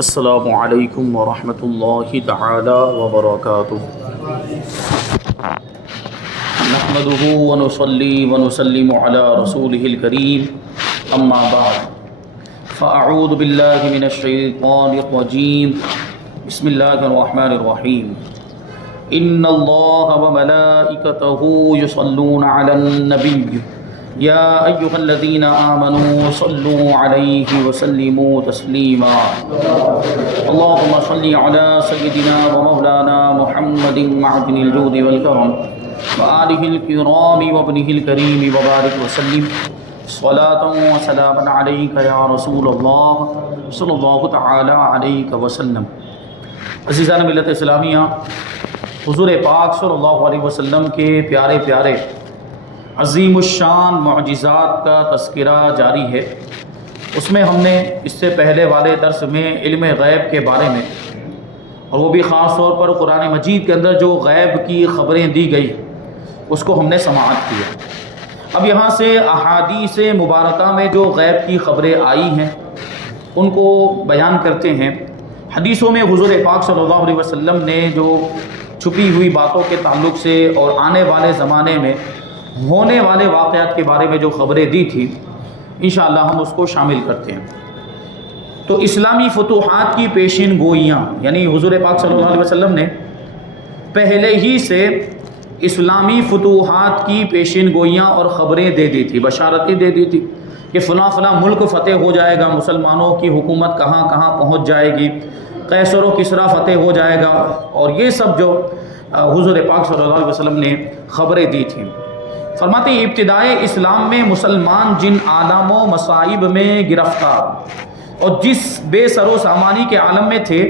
السلام علیکم ورحمۃ اللہ تعالی وبرکاتہ۔ نحمده ونصلي ونسلم على رسوله الكريم اما بعد فاعوذ باللہ من الشیطان الرجیم بسم اللہ الرحمن الرحیم ان اللہ وملائکته یصلون علی النبی یا ایہا الذین آمنوا صلوا علیہ وسلموا تسلیما اللہم صل علی سیدنا ومولانا محمد معدن الجود والکرم وآلہ الکرام وابنہ الکریم وبارک وسلم صلاة و سلاما علیک یا رسول اللہ صلی اللہ تعالی علیہ وسلم۔ عزیزان ملت اسلامیہ، حضور پاک صلی اللہ علیہ وسلم کے پیارے پیارے عظیم الشان معجزات کا تذکرہ جاری ہے۔ اس میں ہم نے اس سے پہلے والے درس میں علم غیب کے بارے میں، اور وہ بھی خاص طور پر قرآن مجید کے اندر جو غیب کی خبریں دی گئی اس کو ہم نے سماعت کیا۔ اب یہاں سے احادیث مبارکہ میں جو غیب کی خبریں آئی ہیں ان کو بیان کرتے ہیں۔ حدیثوں میں حضور پاک صلی اللہ علیہ وسلم نے جو چھپی ہوئی باتوں کے تعلق سے اور آنے والے زمانے میں ہونے والے واقعات کے بارے میں جو خبریں دی تھی، انشاءاللہ ہم اس کو شامل کرتے ہیں۔ تو اسلامی فتوحات کی پیشین گوئیاں، یعنی حضور پاک صلی اللہ علیہ وسلم نے پہلے ہی سے اسلامی فتوحات کی پیشین گوئیاں اور خبریں دے دی تھی، بشارتیں دے دی تھی کہ فلاں فلاں ملک فتح ہو جائے گا، مسلمانوں کی حکومت کہاں کہاں پہنچ جائے گی، قیصر و کسریٰ فتح ہو جائے گا، اور یہ سب جو حضور پاک صلی اللہ علیہ وسلم نے خبریں دی تھیں۔ فرماتے ہیں ابتدائے اسلام میں مسلمان جن عالم و مصائب میں گرفتار اور جس بے سر و سامانی کے عالم میں تھے،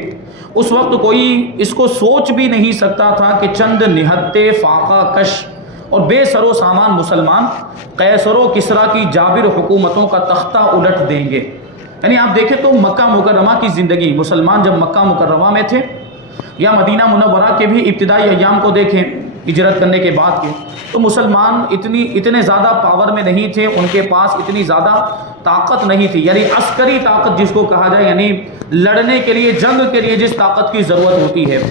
اس وقت کوئی اس کو سوچ بھی نہیں سکتا تھا کہ چند نہتے فاقہ کش اور بے سر و سامان مسلمان قیصر و کسریٰ کی جابر حکومتوں کا تختہ الٹ دیں گے۔ یعنی آپ دیکھیں تو مکہ مکرمہ کی زندگی، مسلمان جب مکہ مکرمہ میں تھے یا مدینہ منورہ کے بھی ابتدائی ایام کو دیکھیں ہجرت کرنے کے بعد کے، تو مسلمان اتنے زیادہ پاور میں نہیں تھے، ان کے پاس اتنی زیادہ طاقت نہیں تھی، یعنی عسکری طاقت جس کو کہا جائے، یعنی لڑنے کے لیے، جنگ کے لیے جس طاقت کی ضرورت ہوتی ہے،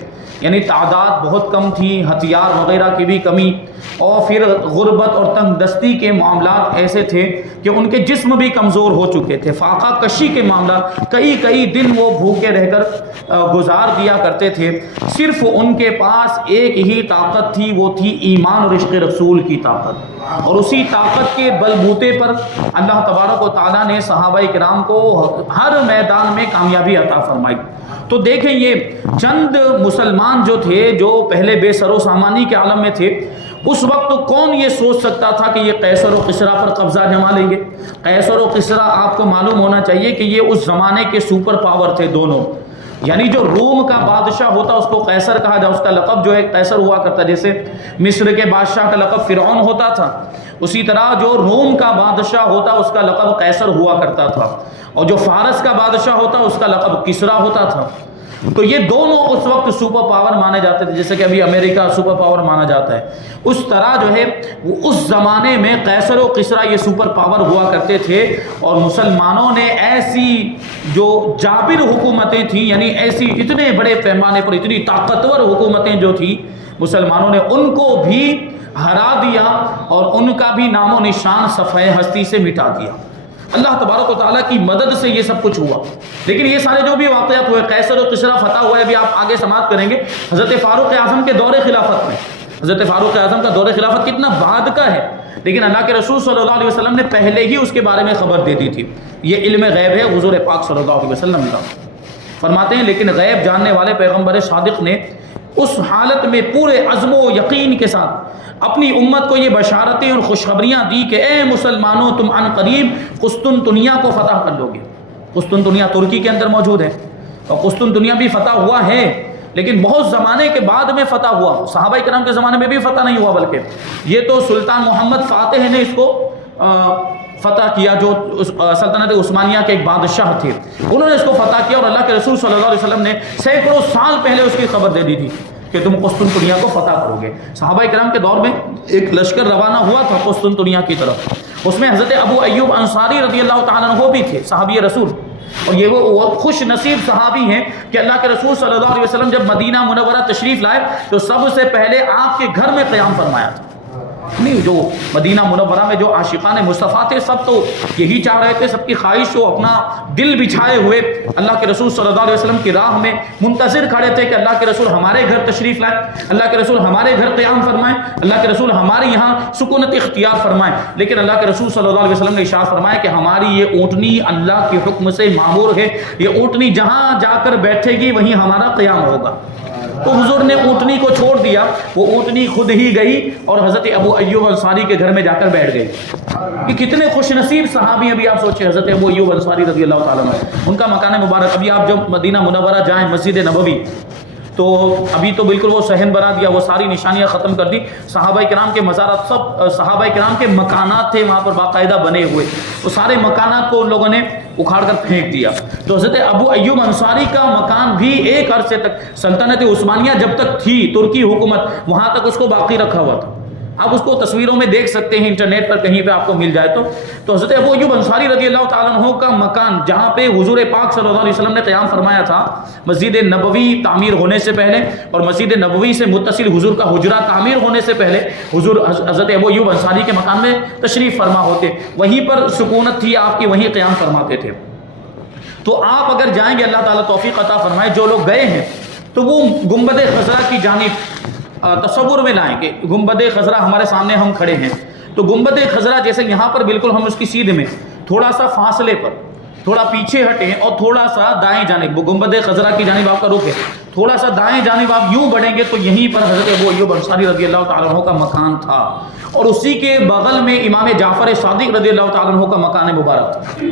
یعنی تعداد بہت کم تھی، ہتھیار وغیرہ کی بھی کمی، اور پھر غربت اور تنگ دستی کے معاملات ایسے تھے کہ ان کے جسم بھی کمزور ہو چکے تھے، فاقہ کشی کے معاملات کئی دن وہ بھوکے رہ کر گزار دیا کرتے تھے۔ صرف ان کے پاس ایک ہی طاقت تھی، وہ تھی ایمان اور عشق رسول کی طاقت، اور اسی طاقت کے بلبوتے پر اللہ تبارک و تعالیٰ نے صحابہ کرام کو ہر میدان میں کامیابی عطا فرمائی۔ تو دیکھیں یہ چند مسلمان جو تھے، جو پہلے بے سر و سامانی کے عالم میں تھے، اس وقت کون یہ سوچ سکتا تھا کہ یہ قیصر و کسریٰ پر قبضہ جما لیں گے؟ قیصر و کسریٰ آپ کو معلوم ہونا چاہیے کہ یہ اس زمانے کے سپر پاور تھے دونوں، یعنی جو روم کا بادشاہ ہوتا اس کو قیصر کہا جائے، اس کا لقب جو ہے قیصر ہوا کرتا، جیسے مصر کے بادشاہ کا لقب فرعون ہوتا تھا، اسی طرح جو روم کا بادشاہ ہوتا اس کا لقب قیصر ہوا کرتا تھا، اور جو فارس کا بادشاہ ہوتا اس کا لقب کسریٰ ہوتا تھا۔ تو یہ دونوں اس وقت سپر پاور مانے جاتے تھے، جیسے کہ ابھی امریکہ سپر پاور مانا جاتا ہے، اس طرح جو ہے وہ اس زمانے میں قیصر و کسریٰ یہ سپر پاور ہوا کرتے تھے، اور مسلمانوں نے ایسی جو جابر حکومتیں تھیں، یعنی ایسی اتنے بڑے پیمانے پر اتنی طاقتور حکومتیں جو تھیں، مسلمانوں نے ان کو بھی ہرا دیا اور ان کا بھی نام و نشان صفحہ ہستی سے مٹا دیا۔ اللہ تبارک و تعالیٰ کی مدد سے یہ سب کچھ ہوا۔ لیکن یہ سارے جو بھی واقعات ہوئے، قیصر و کسریٰ فتح ہوا ہے، ابھی آپ آگے سماعت کریں گے حضرت فاروق اعظم کے دور خلافت میں۔ حضرت فاروق اعظم کا دور خلافت کتنا بعد کا ہے، لیکن اللہ کے رسول صلی اللہ علیہ وسلم نے پہلے ہی اس کے بارے میں خبر دے دی تھی۔ یہ علم غیب ہے حضور پاک صلی اللہ علیہ وسلم کا۔ فرماتے ہیں لیکن غیب جاننے والے پیغمبر صادق نے اس حالت میں پورے عزم و یقین کے ساتھ اپنی امت کو یہ بشارتیں اور خوشخبریاں دی کہ اے مسلمانوں، تم عن قریب قسطنطنیہ کو فتح کر لو گے۔ قسطنطنیہ ترکی کے اندر موجود ہے، اور قسطنطنیہ بھی فتح ہوا ہے، لیکن بہت زمانے کے بعد میں فتح ہوا، صحابہ کرام کے زمانے میں بھی فتح نہیں ہوا، بلکہ یہ تو سلطان محمد فاتح نے اس کو فتح کیا، جو سلطنت عثمانیہ کے ایک بادشاہ تھے، انہوں نے اس کو فتح کیا، اور اللہ کے رسول صلی اللہ علیہ وسلم نے سینکڑوں سال پہلے اس کی خبر دے دی تھی کہ تم قسطنطنیہ کو فتح کرو گے۔ صحابہ کرام کے دور میں ایک لشکر روانہ ہوا تھا قسطنطنیہ کی طرف، اس میں حضرت ابو ایوب انصاری رضی اللہ تعالیٰ عنہ بھی تھے، صحابی رسول۔ اور یہ وہ خوش نصیب صحابی ہیں کہ اللہ کے رسول صلی اللہ علیہ وسلم جب مدینہ منورہ تشریف لائے تو سب سے پہلے آپ کے گھر میں قیام فرمایا تھا. نہیں، جو مدینہ منورہ میں جو عاشقان مصطفیٰ تھے سب تو یہی چاہ رہے تھے، سب کی خواہش ہو، اپنا دل بچھائے ہوئے اللہ کے رسول صلی اللہ علیہ وسلم کی راہ میں منتظر کھڑے تھے کہ اللہ کے رسول ہمارے گھر تشریف لائیں، اللہ کے رسول ہمارے گھر قیام فرمائیں، اللہ کے رسول ہمارے یہاں سکونت اختیار فرمائیں. لیکن اللہ کے رسول صلی اللہ علیہ وسلم نے ارشاد فرمایا کہ ہماری یہ اونٹنی اللہ کے حکم سے مامور ہے، یہ اونٹنی جہاں جا کر بیٹھے گی وہیں ہمارا قیام ہوگا. تو حضور نے اونٹنی کو چھوڑ دیا، وہ اونٹنی خود ہی گئی اور حضرت ابو ایوب انصاری کے گھر میں جا کر بیٹھ گئی. یہ کتنے خوش نصیب صحابی. ابھی آپ سوچیں حضرت ابو ایوب انصاری رضی اللہ تعالیٰ عنہ، ان کا مکان مبارک. ابھی آپ جب مدینہ منورہ جائیں مسجد نبوی تو ابھی تو بالکل وہ صحن بنا دیا، وہ ساری نشانیاں ختم کر دی. صحابہ کرام کے مزارات، سب صحابہ کرام کے مکانات تھے وہاں پر باقاعدہ بنے ہوئے، وہ سارے مکانات کو ان لوگوں نے اکھاڑ کر پھینک دیا. تو حضرت ابو ایوب انصاری کا مکان بھی ایک عرصے تک، سلطنت عثمانیہ جب تک تھی، ترکی حکومت، وہاں تک اس کو باقی رکھا ہوا تھا. آپ اس کو تصویروں میں دیکھ سکتے ہیں، انٹرنیٹ پر کہیں پہ آپ کو مل جائے تو حضرت ابو ایوب انصاری رضی اللہ تعالیٰ عنہ کا مکان جہاں پہ حضور پاک صلی اللہ علیہ وسلم نے قیام فرمایا تھا، مسجد نبوی تعمیر ہونے سے پہلے اور مسجد نبوی سے متصل حضور کا حجرہ تعمیر ہونے سے پہلے حضور حضرت ابو ایوب انصاری کے مکان میں تشریف فرما ہوتے، وہیں پر سکونت تھی آپ کی، وہیں قیام فرماتے تھے. تو آپ اگر جائیں گے، اللہ تعالیٰ توفیق عطا فرمائے، جو لوگ گئے ہیں تو وہ گنبد خضرا کی جانب تصور میں لائیں کہ گنبد خضرا ہمارے سامنے ہم کھڑے ہیں، تو گنبد خضرا جیسے یہاں پر بالکل ہم اس کی سیدھ میں تھوڑا سا فاصلے پر تھوڑا پیچھے ہٹیں اور تھوڑا سا دائیں جانب، وہ گنبد خضرا کی جانب آپ کا رخ ہے، تھوڑا سا دائیں جانب آپ یوں بڑھیں گے تو یہیں پر حضرت ابو ایوب انصاری رضی اللہ تعالیٰ عنہ کا مکان تھا، اور اسی کے بغل میں امام جعفر صادق رضی اللہ تعالیٰ عنہ کا مکان مبارک تھا.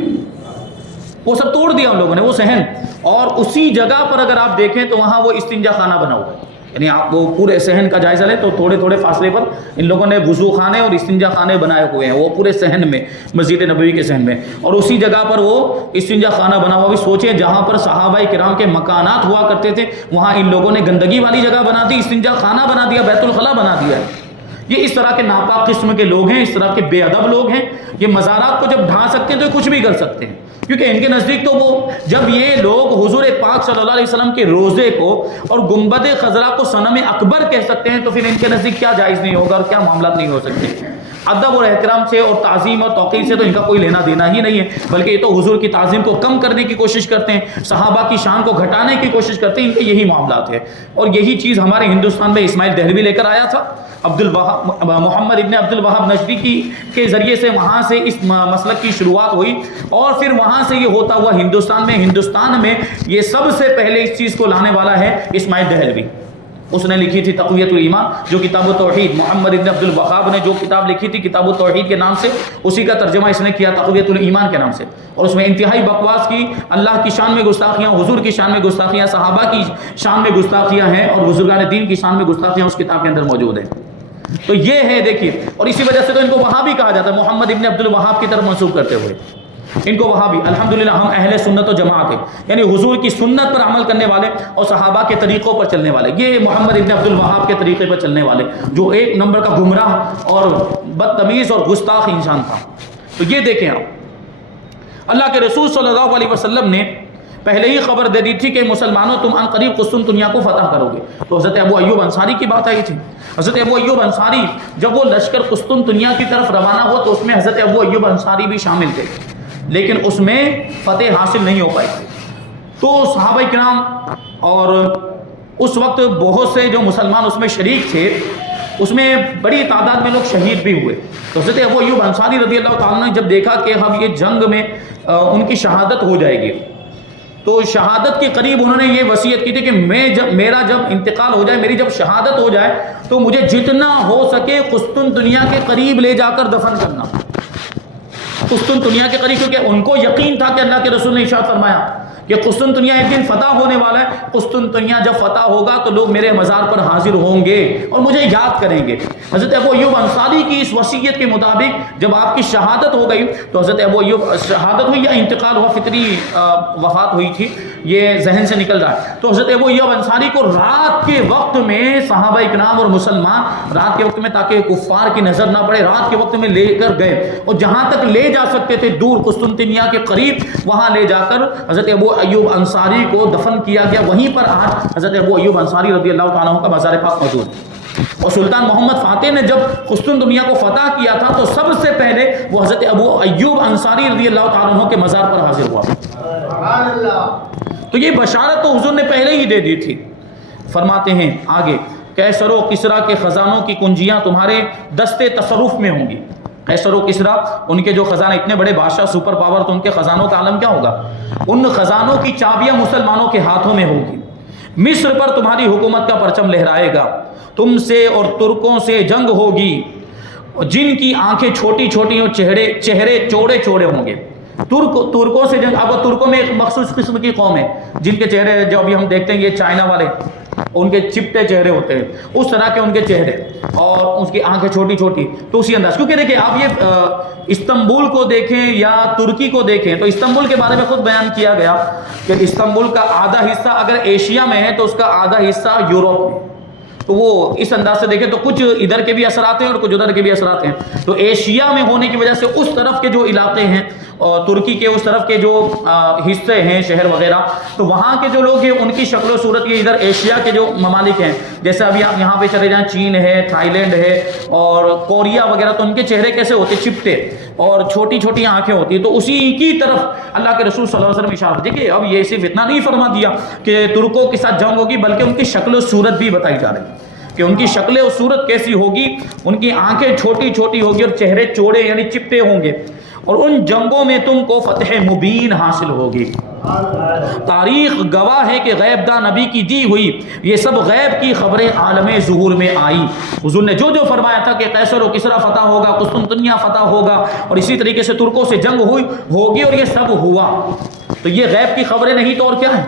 وہ سب توڑ دیا ان لوگوں نے، وہ صحن. اور اسی جگہ پر اگر آپ دیکھیں تو وہاں وہ استنجا خانہ بنا ہوا ہے. یعنی آپ وہ پورے صحن کا جائزہ لیں تو تھوڑے تھوڑے فاصلے پر ان لوگوں نے وضو خانے اور استنجا خانے بنائے ہوئے ہیں، وہ پورے صحن میں، مسجد نبوی کے صحن میں. اور اسی جگہ پر وہ استنجا خانہ بنا ہوا. بھی سوچیں، جہاں پر صحابہ کرام کے مکانات ہوا کرتے تھے وہاں ان لوگوں نے گندگی والی جگہ بنا دی، استنجا خانہ بنا دیا، بیت الخلا بنا دیا. یہ اس طرح کے ناپاک قسم کے لوگ ہیں، اس طرح کے بے ادب لوگ ہیں. یہ مزارات کو جب ڈھا سکتے ہیں تو کچھ بھی کر سکتے ہیں، کیونکہ ان کے نزدیک تو وہ جب یہ لوگ حضور پاک صلی اللہ علیہ وسلم کے روزے کو اور گنبد خضرا کو صنم اکبر کہہ سکتے ہیں تو پھر ان کے نزدیک کیا جائز نہیں ہوگا اور کیا معاملات نہیں ہو سکتے. ادب اور احترام سے اور تعظیم اور توقیر سے تو ان کا کوئی لینا دینا ہی نہیں ہے، بلکہ یہ تو حضور کی تعظیم کو کم کرنے کی کوشش کرتے ہیں، صحابہ کی شان کو گھٹانے کی کوشش کرتے ہیں. ان کے یہی معاملات ہے. اور یہی چیز ہمارے ہندوستان میں اسماعیل دہلوی لے کر آیا تھا. محمد ابن عبد الوہاب نجدی کے ذریعے سے وہاں سے اس مسلک کی شروعات ہوئی، اور پھر وہاں سے یہ ہوتا ہوا ہندوستان میں یہ سب سے پہلے اس چیز کو لانے والا ہے اسماعیل دہلوی. اس نے لکھی تھی تقویت الایمان، جو کتاب التوحید. محمد ابن عبد الوہاب نے جو کتاب لکھی تھی کتاب التوحید کے نام سے، اسی کا ترجمہ اس نے کیا تقویت الایمان کے نام سے. اور اس میں انتہائی بکواس کی، اللہ کی شان میں گستاخیاں، حضور کی شان میں گستاخیاں، صحابہ کی شان میں گستاخیاں ہیں، اور بزرگان دین کی شان میں گستاخیاں اس کتاب کے اندر موجود ہیں. تو یہ ہے دیکھیے، اور اسی وجہ سے تو ان کو وہابی کہا جاتا ہے، محمد ابن عبد الوہاب کی طرف منسوب کرتے ہوئے ان کو وہابی. الحمدللہ ہم اہل سنت و جماعت ہیں، یعنی حضور کی سنت پر عمل کرنے والے اور صحابہ کے طریقوں پر چلنے والے. یہ محمد ابن عبد الوہاب کے طریقے پر چلنے والے، جو ایک نمبر کا گمراہ اور بدتمیز اور گستاخ انسان تھا. تو یہ دیکھیں آپ، اللہ کے رسول صلی اللہ علیہ وسلم نے پہلے ہی خبر دے دی تھی کہ مسلمانوں تم ان قریب قسطنطنیہ کو فتح کرو گے. تو حضرت ابو ایوب انصاری کی بات آئی تھی. حضرت ابو ایوب انصاری جب وہ لشکر قسطنطنیہ کی طرف روانہ ہوا تو اس میں حضرت ابو ایوب انصاری بھی شامل تھے، لیکن اس میں فتح حاصل نہیں ہو پائی. تو صحابہ کرام اور اس وقت بہت سے جو مسلمان اس میں شریک تھے، اس میں بڑی تعداد میں لوگ شہید بھی ہوئے. تو حضرت ابو ایوب انصاری رضی اللہ تعالیٰ نے جب دیکھا کہ اب یہ جنگ میں ان کی شہادت ہو جائے گی، تو شہادت کے قریب انہوں نے یہ وصیت کی تھی کہ میرا جب انتقال ہو جائے، میری جب شہادت ہو جائے تو مجھے جتنا ہو سکے قسطنطنیہ کے قریب لے جا کر دفن کرنا. قسطنطنیہ کے قریب، کیونکہ ان کو یقین تھا کہ اللہ کے رسول نے ارشاد فرمایا کہ قسطنطنیہ ایک دن فتح ہونے والا ہے. قسطنطنیہ جب فتح ہوگا تو لوگ میرے مزار پر حاضر ہوں گے اور مجھے یاد کریں گے. حضرت ابو ایوب انصاری کی اس وصیت کے مطابق جب آپ کی شہادت ہو گئی تو حضرت ابو ایوب شہادت ہوئی یا انتقال ہوا، فطری وفات ہوئی تھی، یہ ذہن سے نکل رہا ہے. تو حضرت ابو ایوب انصاری کو رات کے وقت میں صحابہ اکرام اور مسلمان رات کے وقت میں تاکہ کفار کی نظر نہ پڑے رات کے وقت میں لے کر گئے اور جہاں تک لے جا سکتے تھے دور قسطنطنیہ کے قریب وہاں لے جا کر حضرت ابو ایوب انصاری کو دفن کیا گیا. وہیں پر آج حضرت ابو ایوب انصاری رضی اللہ تعالیٰ عنہ کا مزار پاک موجود ہے. اور سلطان محمد فاتح نے جب قسطنطنیہ کو فتح کیا تھا تو سب سے پہلے وہ حضرت ابو ایوب انصاری رضی اللہ تعالیٰ عنہ کے مزار پر حاضر ہوا. سبحان اللہ. تو یہ بشارت تو حضور نے پہلے ہی دے دی تھی. فرماتے ہیں آگے قیصر و کسریٰ کے خزانوں کی کنجیاں تمہارے دستے تصرف میں ہوں گی. قیصر و کسریٰ ان کے جو خزانے اتنے بڑے بادشاہ سپر پاور تو ان کے خزانوں کا عالم کیا ہوگا. ان خزانوں کی چابیاں مسلمانوں کے ہاتھوں میں ہوگی. مصر پر تمہاری حکومت کا پرچم لہرائے گا. تم سے اور ترکوں سے جنگ ہوگی جن کی آنکھیں چھوٹی چھوٹی اور چہرے چوڑے چوڑے ہوں گے. ترکوں سے جنگ. اب ترکوں میں ایک مخصوص قسم کی قوم ہے جن کے چہرے جو ابھی ہم دیکھتے ہیں یہ چائنا والے ان کے چپٹے چہرے ہوتے ہیں اس طرح کے ان کے چہرے اور اس کی آنکھیں چھوٹی چھوٹی. تو اسی انداز کیونکہ دیکھیں آپ یہ استنبول کو دیکھیں یا ترکی کو دیکھیں تو استنبول کے بارے میں خود بیان کیا گیا کہ استنبول کا آدھا حصہ اگر ایشیا میں ہے تو اس کا آدھا حصہ یوروپ میں. تو وہ اس انداز سے دیکھیں تو کچھ ادھر کے بھی اثرات ہیں اور کچھ ادھر کے بھی اثرات ہیں. تو ایشیا میں ہونے کی وجہ سے اس طرف کے جو علاقے ہیں اور ترکی کے اس طرف کے جو حصے ہیں شہر وغیرہ تو وہاں کے جو لوگ ہیں ان کی شکل و صورت یہ ادھر ایشیا کے جو ممالک ہیں جیسے ابھی آپ یہاں پہ چلے جائیں چین ہے تھائی لینڈ ہے اور کوریا وغیرہ تو ان کے چہرے کیسے ہوتے چپٹے اور چھوٹی چھوٹی آنکھیں ہوتی ہیں. تو اسی کی طرف اللہ کے رسول صلی اللہ علیہ وسلم اشارہ. دیکھیے اب یہ صرف اتنا نہیں فرما دیا کہ ترکوں کے ساتھ جنگ ہوگی بلکہ ان کی شکل و صورت بھی بتائی جا رہی ہے کہ ان کی شکل و صورت کیسی ہوگی. ان کی آنکھیں چھوٹی چھوٹی ہوگی اور چہرے چوڑے یعنی چپٹے ہوں گے اور ان جنگوں میں تم کو فتح مبین حاصل ہوگی. تاریخ گواہ ہے کہ غیب داں نبی کی دی ہوئی یہ سب غیب کی خبریں عالم ظہور میں آئی. حضور نے جو فرمایا تھا کہ قیصر و کسریٰ فتح ہوگا قسطنطنیہ فتح ہوگا اور اسی طریقے سے ترکوں سے جنگ ہوگی اور یہ سب ہوا. تو یہ غیب کی خبریں نہیں تو اور کیا ہے.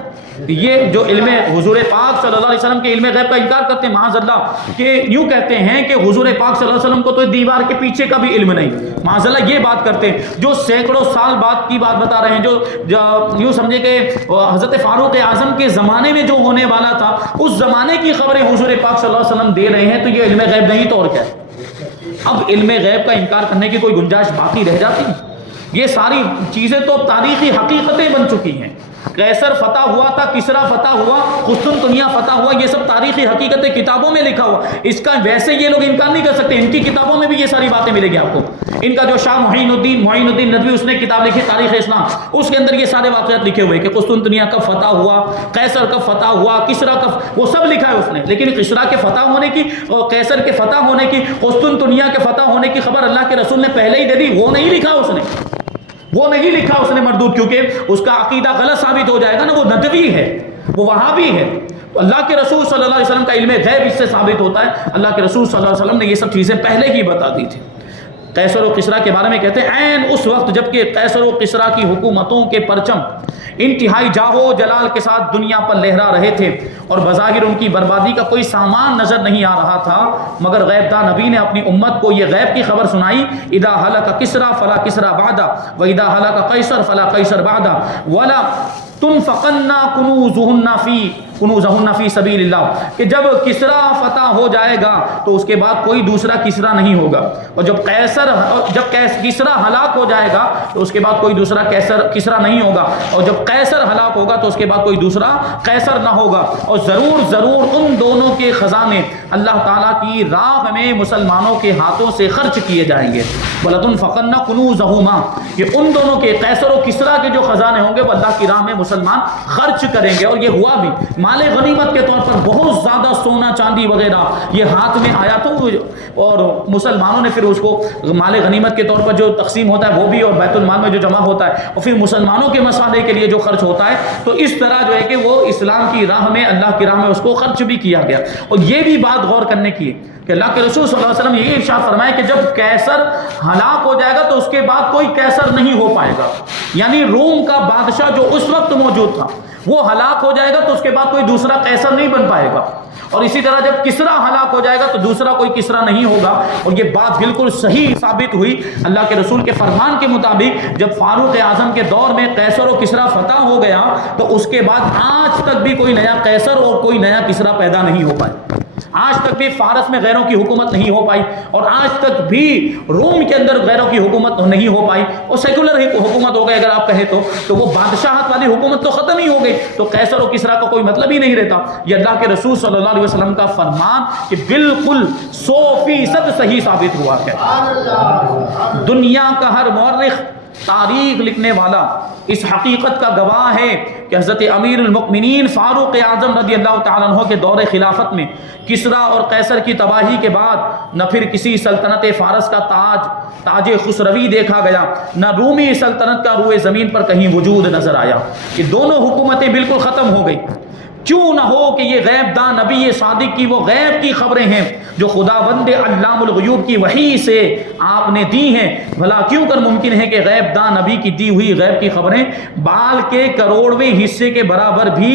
یہ جو علم حضور پاک صلی اللہ علیہ وسلم کے علم غیب کا انکار کرتے ہیں معاذ اللہ کہ یوں کہتے ہیں کہ حضور پاک صلی اللہ علیہ وسلم کو تو دیوار کے پیچھے کا بھی علم نہیں. معاذ اللہ یہ بات کرتے ہیں جو سینکڑوں سال بعد کی بات بتا رہے ہیں جو یوں سمجھے کہ حضرت فاروق اعظم کے زمانے میں جو ہونے والا تھا اس زمانے کی خبریں حضور پاک صلی اللہ علیہ وسلم دے رہے ہیں. تو یہ علم غیب نہیں تو اور کیا ہے. اب علم غیب کا انکار کرنے کی کوئی گنجائش باقی رہ جاتی ہے. یہ ساری چیزیں تو تاریخی حقیقتیں بن چکی ہیں. قیصر فتح ہوا تھا کسریٰ فتح ہوا قسطنطنیہ فتح ہوا یہ سب تاریخی حقیقتیں کتابوں میں لکھا ہوا. اس کا ویسے یہ لوگ انکار نہیں کر سکتے. ان کی کتابوں میں بھی یہ ساری باتیں ملے گی آپ کو. ان کا جو شاہ معین الدین ندوی اس نے کتاب لکھی تاریخ اسلام اس کے اندر یہ سارے واقعات لکھے ہوئے کہ قسطنطنیہ کب فتح ہوا قیصر کب فتح ہوا کسریٰ کب وہ سب لکھا ہے اس نے. لیکن کسریٰ کے فتح ہونے کی اور قیصر کے فتح ہونے کی قسطنطنیہ کے فتح ہونے کی خبر اللہ کے رسول نے پہلے ہی دے دی. وہ نہیں لکھا اس نے وہ نہیں لکھا اس نے مردود کیونکہ اس کا عقیدہ غلط ثابت ہو جائے گا نا. وہ ندوی ہے وہ وہابی ہے. اللہ کے رسول صلی اللہ علیہ وسلم کا علم غیب اس سے ثابت ہوتا ہے. اللہ کے رسول صلی اللہ علیہ وسلم نے یہ سب چیزیں پہلے ہی بتا دی تھی. قیصر و کسریٰ کے بارے میں کہتے ہیں عین اس وقت جب کہ قیصر و کسریٰ کی حکومتوں کے پرچم انتہائی جاہو جلال کے ساتھ دنیا پر لہرا رہے تھے اور بظاہر ان کی بربادی کا کوئی سامان نظر نہیں آ رہا تھا مگر غیب داں نبی نے اپنی امت کو یہ غیب کی خبر سنائی اذا ہلک کسریٰ فلا کسریٰ بعدہ واذا ہلک قیصر فلا قیصر بعدہ ولا تنفقن کنوزہن فی سبیل اللہ کہ جب کسریٰ فتح ہو جائے گا تو اس کے بعد کوئی دوسرا کسریٰ نہیں ہوگا اور جب کسریٰ ہلاک ہو جائے گا تو اس کے بعد کوئی دوسرا کسریٰ نہیں ہوگا اور جب قیصر ہلاک ہوگا تو اس کے بعد کوئی دوسرا قیصر نہ ہوگا. اور ضرور ان دونوں کے خزانے اللہ تعالیٰ کی راہ میں مسلمانوں کے ہاتھوں سے خرچ کیے جائیں گے. وَلَتُنْفَقَنَّ كُنُوزَهُمَا کہ ان دونوں کے قیصر و کسریٰ کے جو خزانے ہوں گے وہ اللہ کی راہ میں مسلمان خرچ کریں گے. اور یہ ہوا بھی مال غنیمت کے طور پر بہت زیادہ سونا چاندی وغیرہ یہ ہاتھ میں آیا تو اور مسلمانوں نے پھر اس کو مال غنیمت کے طور پر جو تقسیم ہوتا ہے وہ بھی اور بیت المال میں جو جمع ہوتا ہے اور پھر مسلمانوں کے مسالے کے لیے جو خرچ ہوتا ہے تو اس طرح جو ہے کہ وہ اسلام کی راہ میں اللہ کی راہ میں اس کو خرچ بھی کیا گیا. اور یہ بھی بات غور کرنے کی ہے کہ اللہ کے رسول صلی اللہ علیہ وسلم یہ ارشاد فرمائے کہ جب قیصر ہلاک ہو جائے گا تو اس کے بعد کوئی قیصر نہیں ہو پائے گا. یعنی روم کا بادشاہ جو اس وقت موجود تھا وہ ہلاک ہو جائے گا تو اس کے بعد کوئی دوسرا قیصر نہیں بن پائے گا، اور اسی طرح جب کسرا ہلاک ہو جائے گا تو دوسرا کوئی کسرا نہیں ہوگا۔ اور یہ بات بالکل صحیح ثابت ہوئی اللہ کے رسول کے فرمان کے مطابق، جب فاروق اعظم کے دور میں قیصر و کسرا فتح ہو گیا تو اس کے بعد آج تک بھی کوئی نیا قیصر اور کوئی نیا کسرا پیدا نہیں ہو پائے، آج تک بھی فارس میں غیروں کی حکومت نہیں ہو پائی، اور آج تک بھی روم کے اندر غیروں کی حکومت نہیں ہو پائی، اور سیکولر حکومت ہو گئی اگر آپ کہیں تو وہ بادشاہت والی حکومت تو ختم ہی ہو گئی، تو قیصر و کسرا کا کوئی مطلب ہی نہیں رہتا۔ یہ اللہ کے رسول صلی اللہ علیہ وسلم کا فرمان کہ بالکل 100% صحیح ثابت ہوا ہے۔ دنیا کا ہر مورخ، تاریخ لکھنے والا اس حقیقت کا گواہ ہے کہ حضرت امیر المؤمنین فاروق اعظم رضی اللہ تعالیٰ عنہ کے دور خلافت میں کسرا اور قیصر کی تباہی کے بعد نہ پھر کسی سلطنت فارس کا تاج خسروی دیکھا گیا، نہ رومی سلطنت کا روئے زمین پر کہیں وجود نظر آیا۔ یہ دونوں حکومتیں بالکل ختم ہو گئی۔ کیوں نہ ہو کہ یہ غیب داں نبی صادق کی وہ غیب کی خبریں ہیں جو خداوند علام الغیوب کی وحی سے آپ نے دی ہیں۔ بھلا کیوں کر ممکن ہے کہ غیب داں نبی کی دی ہوئی غیب کی خبریں بال کے کروڑویں حصے کے برابر بھی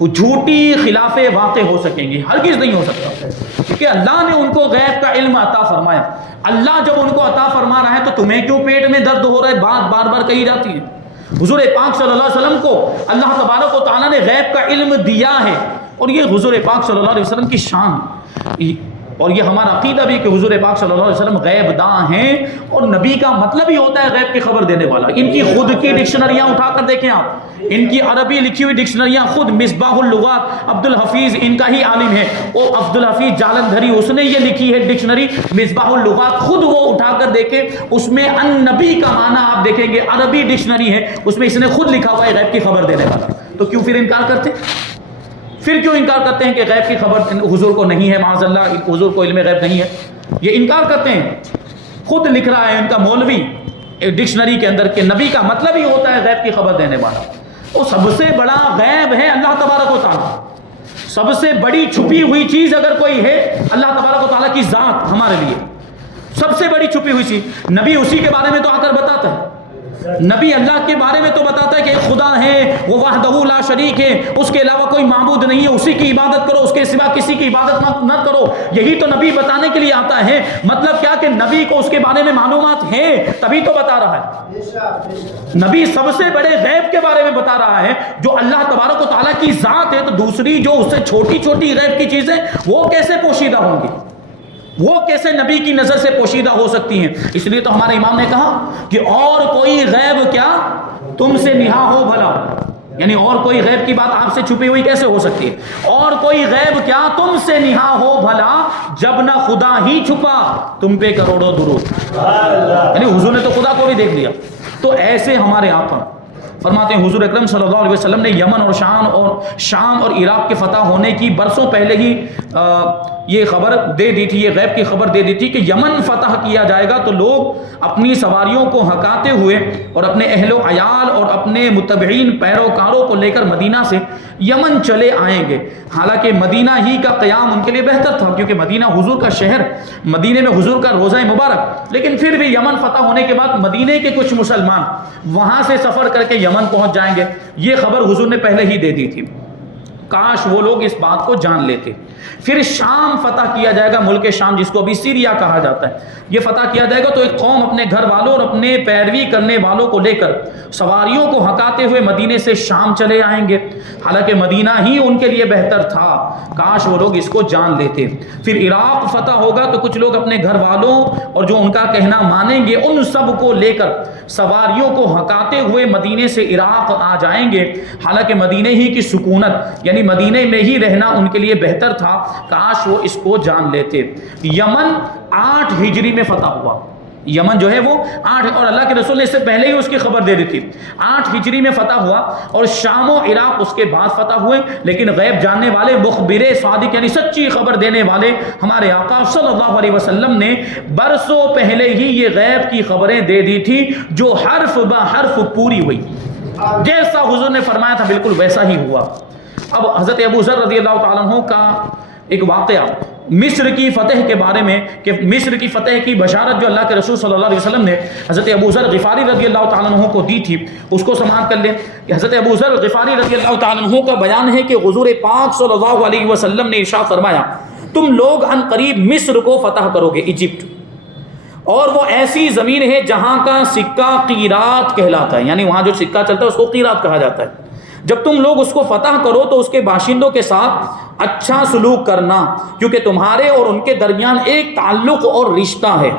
جھوٹی خلاف واقع ہو سکیں گی؟ ہرگز نہیں ہو سکتا، کیونکہ اللہ نے ان کو غیب کا علم عطا فرمایا۔ اللہ جب ان کو عطا فرما رہا ہے تو تمہیں کیوں پیٹ میں درد ہو رہا ہے؟ بات بار بار کہی جاتی ہے۔ حضور پاک صلی اللہ علیہ وسلم کو اللہ تبارک و تعالیٰ نے غیب کا علم دیا ہے، اور یہ حضور پاک صلی اللہ علیہ وسلم کی شان، اور یہ ہمارا عقیدہ بھی کہ حضور پاک صلی اللہ علیہ وسلم غیب داں ہیں، اور نبی کا مطلب ہی ہوتا ہے غیب کی خبر دینے والا۔ ان کی خود کی ڈکشنریاں اٹھا کر دیکھیں آپ، ان کی عربی لکھی ہوئی ڈکشنریاں، خود مصباح اللغات عبد الحفیظ ان کا ہی عالم ہے، اور عبد الحفیظ جالندھری اس نے یہ لکھی ہے ڈکشنری مصباح اللغات، خود وہ اٹھا کر دیکھیں، اس میں ان نبی کا معنی آپ دیکھیں گے، عربی ڈکشنری ہے، اس میں اس نے خود لکھا ہوا ہے غیب کی خبر دینے والا۔ تو کیوں پھر انکار کرتے؟ پھر کیوں انکار کرتے ہیں کہ غیب کی خبر حضور کو نہیں ہے؟ معاذ اللہ، حضور کو علم غیب نہیں ہے، یہ انکار کرتے ہیں۔ خود لکھ رہا ہے ان کا مولوی ڈکشنری کے اندر کہ نبی کا مطلب ہی ہوتا ہے غیب کی خبر دینے والا۔ وہ سب سے بڑا غیب ہے اللہ تبارک و تعالیٰ، سب سے بڑی چھپی ہوئی چیز اگر کوئی ہے اللہ تبارک و تعالیٰ کی ذات ہمارے لیے سب سے بڑی چھپی ہوئی چیز۔ نبی اسی کے بارے میں تو آ کر بتاتا ہے، نبی اللہ کے بارے میں تو بتاتا ہے کہ خدا ہے، وہ وحدہ لا شریک ہے، اس کے علاوہ کوئی معبود نہیں ہے، اسی کی عبادت کرو، اس کے سوا کسی کی عبادت نہ کرو۔ یہی تو نبی بتانے کے لیے آتا ہے۔ مطلب کیا کہ نبی کو اس کے بارے میں معلومات ہے، تبھی تو بتا رہا ہے۔ نبی سب سے بڑے غیب کے بارے میں بتا رہا ہے جو اللہ تبارک و تعالیٰ کی ذات ہے، تو دوسری جو اس سے چھوٹی چھوٹی غیب کی چیزیں وہ کیسے پوشیدہ ہوں گی؟ وہ کیسے نبی کی نظر سے پوشیدہ ہو سکتی ہیں؟ اس لیے تو ہمارے امام نے کہا کہ اور کوئی غیب کیا تم سے نہا ہو بھلا، یعنی اور کوئی غیب کی بات آپ سے چھپی ہوئی کیسے ہو سکتی ہے؟ اور کوئی غیب کیا تم سے نہا ہو بھلا، جب نہ خدا ہی چھپا تم پہ کروڑوں درود۔ یعنی حضور نے تو خدا کو بھی دیکھ لیا۔ تو ایسے ہمارے آقا فرماتے ہیں، حضور اکرم صلی اللہ علیہ وسلم نے یمن اور شام اور عراق کے فتح ہونے کی برسوں پہلے ہی یہ خبر دے دی تھی، یہ غیب کی خبر دے دی تھی کہ یمن فتح کیا جائے گا تو لوگ اپنی سواریوں کو ہکاتے ہوئے اور اپنے اہل و عیال اور اپنے متبعین پیروکاروں کو لے کر مدینہ سے یمن چلے آئیں گے۔ حالانکہ مدینہ ہی کا قیام ان کے لیے بہتر تھا، کیونکہ مدینہ حضور کا شہر، مدینے میں حضور کا روضہ مبارک، لیکن پھر بھی یمن فتح ہونے کے بعد مدینے کے کچھ مسلمان وہاں سے سفر کر کے یمن پہنچ جائیں گے۔ یہ خبر حضور نے پہلے ہی دے دی تھی، کاش وہ لوگ اس بات کو جان لیتے۔ پھر شام فتح کیا جائے گا، ملک شام جس کو ابھی سیریا کہا جاتا ہے، یہ فتح کیا جائے گا تو ایک قوم اپنے گھر والوں اور اپنے پیروی کرنے والوں کو لے کر سواریوں کو ہکاتے ہوئے مدینے سے شام چلے آئیں گے۔ حالانکہ مدینہ ہی ان کے لیے بہتر تھا، کاش وہ لوگ اس کو جان لیتے۔ پھر عراق فتح ہوگا تو کچھ لوگ اپنے گھر والوں اور جو ان کا کہنا مانیں گے ان سب کو لے کر سواریوں کو ہکاتے ہوئے مدینے سے عراق آ جائیں گے۔ حالانکہ مدینے ہی کی سکونت، یعنی مدینے میں ہی رہنا ان کے لیے بہتر تھا، کاش وہ اس کو جان لیتے۔ یمن 8 ہجری میں فتح ہوا، یمن جو ہے وہ 8، اور اللہ کے رسول نے اس سے پہلے ہی اس کی خبر دے دی تھی۔ 8 ہجری میں فتح ہوا، اور شام و عراق اس کے بعد فتح ہوئے، لیکن غیب جاننے والے مخبر صادق یعنی سچی خبر دینے والے ہمارے آقا صلی اللہ علیہ وسلم نے برسوں پہلے ہی یہ غیب کی خبریں دے دی تھی، جو حرف بہ حرف پوری ہوئی۔ جیسا حضور نے فرمایا تھا بالکل ویسا ہی ہوا۔ اب حضرت ابو ذر رضی اللہ تعالیٰ عنہ کا ایک واقعہ، مصر کی فتح کے بارے میں کہ مصر کی فتح کی بشارت جو اللہ کے رسول صلی اللہ علیہ وسلم نے حضرت ابو ذر غفاری رضی اللہ تعالیٰ عنہ کو دی تھی، اس کو سماعت کر لیں کہ حضرت ابو ذر غفاری رضی اللہ تعالیٰ عنہ کا بیان ہے کہ حضور پاک صلی اللہ علیہ وسلم نے ارشاد فرمایا، تم لوگ عن قریب مصر کو فتح کرو گے، ایجپٹ، اور وہ ایسی زمین ہے جہاں کا سکہ قیرات کہلاتا ہے، یعنی وہاں جو سکہ چلتا ہے اس کو قیرات کہا جاتا ہے۔ جب تم لوگ اس کو فتح کرو تو اس کے باشندوں کے ساتھ اچھا سلوک کرنا، کیونکہ تمہارے اور ان کے درمیان ایک تعلق اور رشتہ ہے۔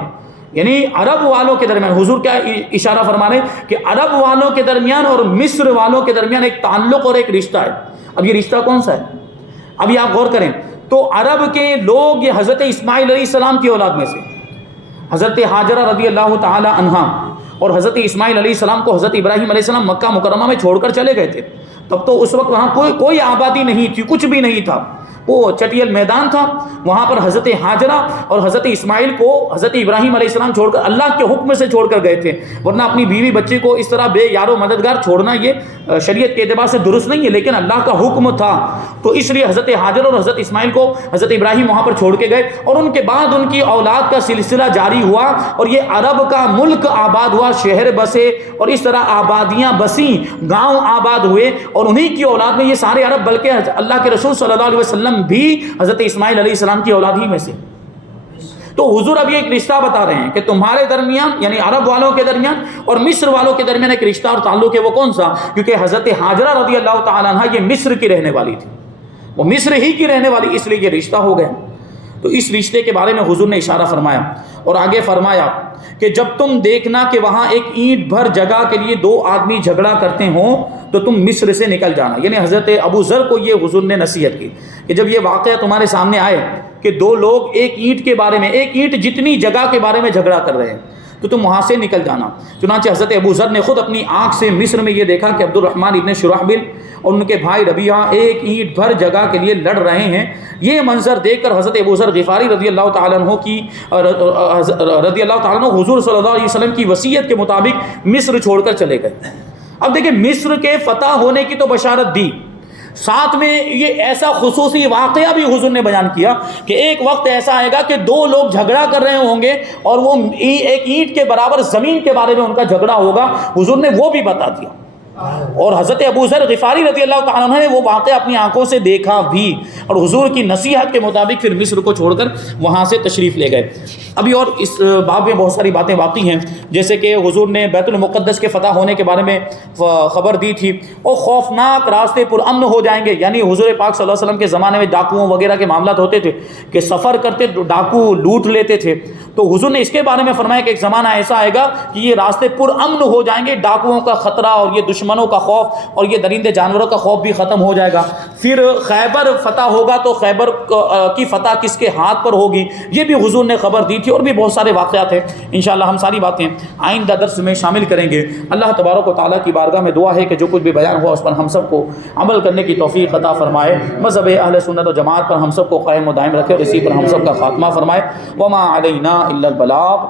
یعنی عرب والوں کے درمیان حضور کیا اشارہ فرما رہے ہیں کہ عرب والوں کے درمیان اور مصر والوں کے درمیان ایک تعلق اور ایک رشتہ ہے۔ اب یہ رشتہ کون سا ہے؟ ابھی آپ غور کریں تو عرب کے لوگ یہ حضرت اسماعیل علیہ السلام کی اولاد میں سے حضرت ہاجرہ رضی اللہ تعالی عنہا اور حضرت اسماعیل علیہ السلام کو حضرت ابراہیم علیہ السلام مکہ مکرمہ میں چھوڑ کر چلے گئے تھے۔ تب تو اس وقت وہاں کوئی آبادی نہیں تھی، کچھ بھی نہیں تھا، وہ چٹیل میدان تھا۔ وہاں پر حضرت ہاجرہ اور حضرت اسماعیل کو حضرت ابراہیم علیہ السلام چھوڑ کر اللہ کے حکم سے چھوڑ کر گئے تھے، ورنہ اپنی بیوی بچے کو اس طرح بے یار و مددگار چھوڑنا یہ شریعت کے اعتبار سے درست نہیں ہے، لیکن اللہ کا حکم تھا۔ تو اس لیے حضرت ہاجر اور حضرت اسماعیل کو حضرت ابراہیم وہاں پر چھوڑ کے گئے، اور ان کے بعد ان کی اولاد کا سلسلہ جاری ہوا، اور یہ عرب کا ملک آباد ہوا، شہر بسے، اور اس طرح آبادیاں بسیں، گاؤں آباد ہوئے، اور انہی کی اولاد میں یہ سارے عرب، بلکہ اللہ کے رسول صلی اللہ علیہ وسلم بھی حضرت اسماعیل علیہ السلام کی اولاد ہی میں سے۔ تو حضور اب یہ ایک رشتہ بتا رہے ہیں کہ تمہارے درمیان یعنی عرب والوں کے درمیان اور مصر والوں کے درمیان ایک رشتہ اور تعلق ہے، وہ کون سا؟ کیونکہ حضرت ہاجرہ رضی اللہ تعالیٰ عنہ یہ مصر کی رہنے والی تھی، وہ مصر ہی کی رہنے والی، اس لیے یہ رشتہ ہو گیا۔ تو اس رشتے کے بارے میں حضور نے اشارہ فرمایا، اور آگے فرمایا کہ جب تم دیکھنا کہ وہاں ایک اینٹ بھر جگہ کے لیے دو آدمی جھگڑا کرتے ہوں تو تم مصر سے نکل جانا۔ یعنی حضرت ابو ذر کو یہ حضور نے نصیحت کی کہ جب یہ واقعہ تمہارے سامنے آئے کہ دو لوگ ایک اینٹ کے بارے میں، ایک اینٹ جتنی جگہ کے بارے میں جھگڑا کر رہے ہیں، تو تم وہاں سے نکل جانا۔ چنانچہ حضرت ابو ذر نے خود اپنی آنکھ سے مصر میں یہ دیکھا کہ عبد الرحمن ابن شرحبیل اور ان کے بھائی ربیعہ ایک اینٹ بھر جگہ کے لیے لڑ رہے ہیں۔ یہ منظر دیکھ کر حضرت ابو ذر غفاری رضی اللہ تعالیٰ عنہ حضور صلی اللہ علیہ وسلم کی وصیت کے مطابق مصر چھوڑ کر چلے گئے۔ اب دیکھیں مصر کے فتح ہونے کی تو بشارت دی، ساتھ میں یہ ایسا خصوصی واقعہ بھی حضور نے بیان کیا کہ ایک وقت ایسا آئے گا کہ دو لوگ جھگڑا کر رہے ہوں گے اور وہ ایک اینٹ کے برابر زمین کے بارے میں ان کا جھگڑا ہوگا، حضور نے وہ بھی بتا دیا۔ اور حضرت ابو ذر غفاری رضی اللہ تعالیٰ عنہ نے وہ واقعہ اپنی آنکھوں سے دیکھا بھی، اور حضور کی نصیحت کے مطابق پھر مصر کو چھوڑ کر وہاں سے تشریف لے گئے۔ ابھی اور اس باب میں بہت ساری باتیں باقی ہیں، جیسے کہ حضور نے بیت المقدس کے فتح ہونے کے بارے میں خبر دی تھی، اور خوفناک راستے پر امن ہو جائیں گے۔ یعنی حضور پاک صلی اللہ علیہ وسلم کے زمانے میں ڈاکوؤں وغیرہ کے معاملات ہوتے تھے کہ سفر کرتے ڈاکو لوٹ لیتے تھے، تو حضور نے اس کے بارے میں فرمایا کہ ایک زمانہ ایسا آئے گا کہ یہ راستے پر امن ہو جائیں گے، ڈاکوؤں کا خطرہ اور یہ دشمنوں کا خوف اور یہ درندے جانوروں کا خوف بھی ختم ہو جائے گا۔ پھر خیبر فتح ہوگا تو خیبر کی فتح کس کے ہاتھ پر ہوگی، یہ بھی حضور نے خبر دی تھی، اور بھی بہت سارے واقعات ہیں۔ انشاءاللہ ہم ساری باتیں آئندہ درس میں شامل کریں گے۔ اللہ تبارک و تعالیٰ کی بارگاہ میں دعا ہے کہ جو کچھ بھی بیان ہوا اس پر ہم سب کو عمل کرنے کی توفیق عطا فرمائے، مذہب اہل سنت و جماعت پر ہم سب کو قائم و دائم رکھے، اور اسی پر ہم سب کا خاتمہ فرمائے۔ وما علینا الا البلاغ۔